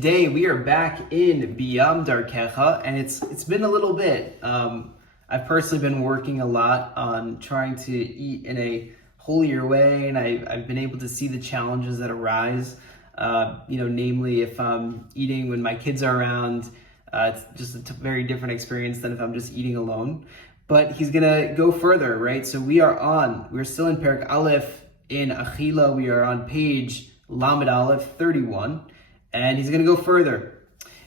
Today we are back in בים דרכך, and it's been a little bit. I've personally been working a lot on trying to eat in a holier way, and I've been able to see the challenges that arise. Namely, if I'm eating when my kids are around, it's just a very different experience than if I'm just eating alone. But he's gonna go further, right? So we're still in Perek Aleph in Achila. We are on page Lamed Aleph 31. And he's going to go further.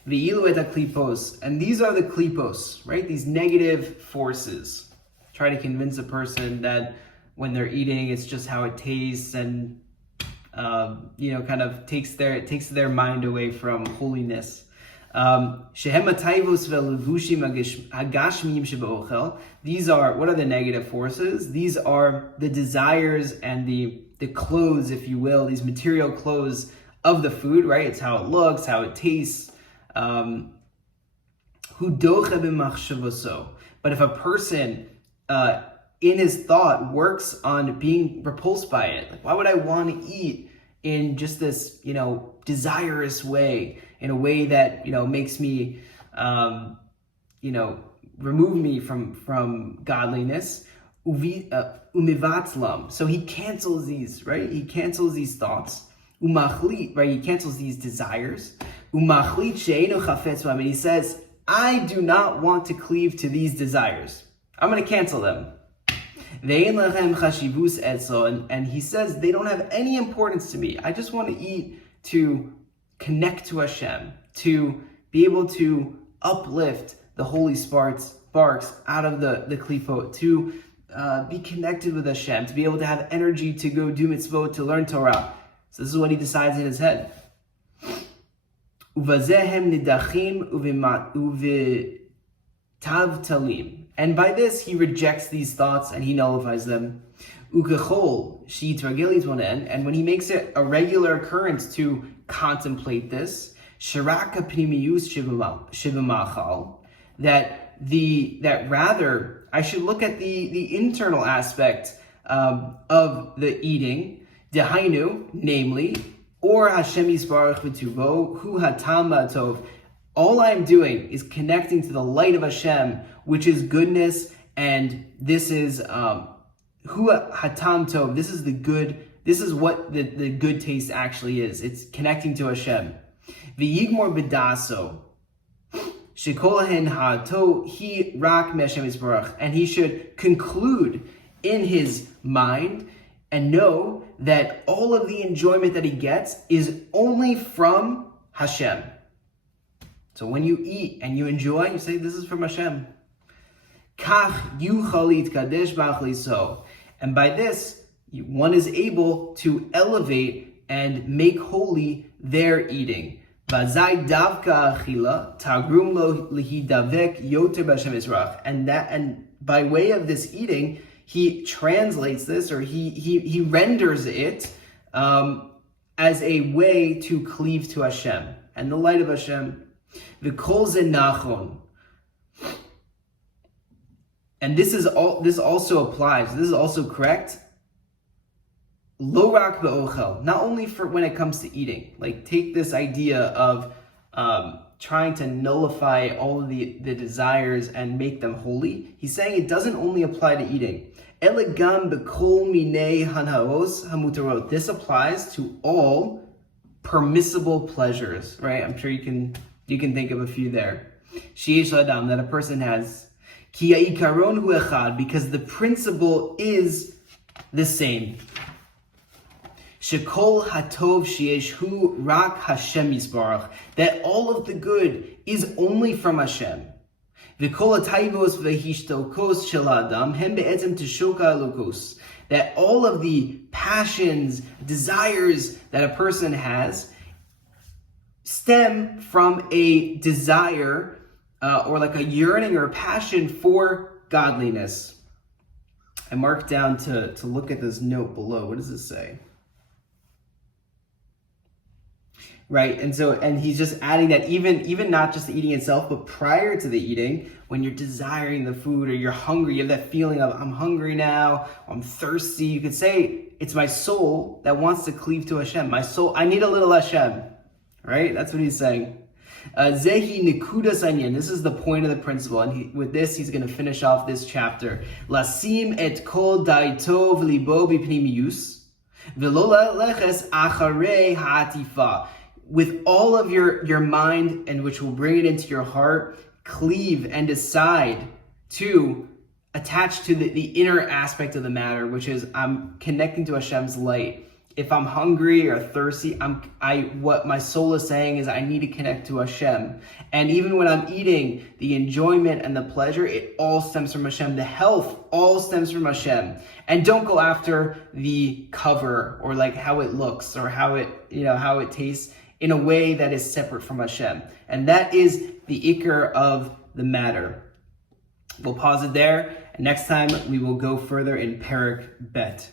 V'ilu et klipos, and these are the klipos, right? These negative forces. Try to convince a person that when they're eating, it's just how it tastes, and kind of takes their mind away from holiness. These are, what are the negative forces? These are the desires and the clothes, if you will, these material clothes of the food, right? It's how it looks, how it tastes. But if a person in his thought works on being repulsed by it, like, why would I want to eat in just this, desirous way, in a way that, makes me, remove me from godliness? So he cancels these, right? He cancels these thoughts. Right? He cancels these desires. And he says, I do not want to cleave to these desires. I'm going to cancel them. And he says, they don't have any importance to me. I just want to eat to connect to Hashem, to be able to uplift the holy sparks out of the klipot, to be connected with Hashem, to be able to have energy to go do mitzvot, to learn Torah. So this is what he decides in his head. And by this, he rejects these thoughts and he nullifies them. And when he makes it a regular occurrence to contemplate this, that rather I should look at the internal aspect of the eating, Dehainu, namely, or Hashem Yisbarach v'tuvo, hu hatam tov. All I'm doing is connecting to the light of Hashem, which is goodness, and this is hu hatam tov. This is the good. This is what the good taste actually is. It's connecting to Hashem. V'yigmor b'daso. Shekolahen ha'to hi rak me'Hashem Yisbarach, and he should conclude in his mind and know that all of the enjoyment that he gets is only from Hashem. So when you eat and you enjoy, you say, this is from Hashem. Kach yuchal yitkadesh b'achliso. And by this, one is able to elevate and make holy their eating. Vazai davka achila tagrum lo lihidavek yoter b'Hashem Yisbarach. And by way of this eating, he translates this, or he renders it as a way to cleave to Hashem and the light of Hashem. V'kol ze nachon. And this also applies. This is also correct. Lo rak be'ochel. Not only for when it comes to eating. Like, take this idea of trying to nullify all of the desires and make them holy. He's saying it doesn't only apply to eating. Elegam bekol minei hanhaos hamutarot. This applies to all permissible pleasures, right? I'm sure you can think of a few there. Sheish adam, that a person has. Ki ha'ikaron hu echad, because the principle is the same. Shekol hatov sheyesh hu rak Hashem Yisbarach, that all of the good is only from Hashem. V'kol ha'taivos v'hishtokos shel adam hem be'etzem teshoka elokos, that all of the passions, desires that a person has stem from a desire or like a yearning or a passion for godliness. I marked down to look at this note below. What does it say? Right, and he's just adding that even not just the eating itself, but prior to the eating, when you're desiring the food or you're hungry, you have that feeling of, I'm hungry now, I'm thirsty. You could say, it's my soul that wants to cleave to Hashem. My soul, I need a little Hashem. right? That's what he's saying. Zehi nikudas anyan. This is the point of the principle, and with this, he's going to finish off this chapter. Lasim et kol daito v'libo b'pnimius v'lo leches acharei ha'atifa. With all of your mind, and which will bring it into your heart, cleave and decide to attach to the inner aspect of the matter, which is I'm connecting to Hashem's light. If I'm hungry or thirsty, what my soul is saying is I need to connect to Hashem. And even when I'm eating, the enjoyment and the pleasure, it all stems from Hashem. The health all stems from Hashem. And don't go after the cover or like how it looks or how it tastes in a way that is separate from Hashem. And that is the ikar of the matter. We'll pause it there, and next time we will go further in Perek Bet.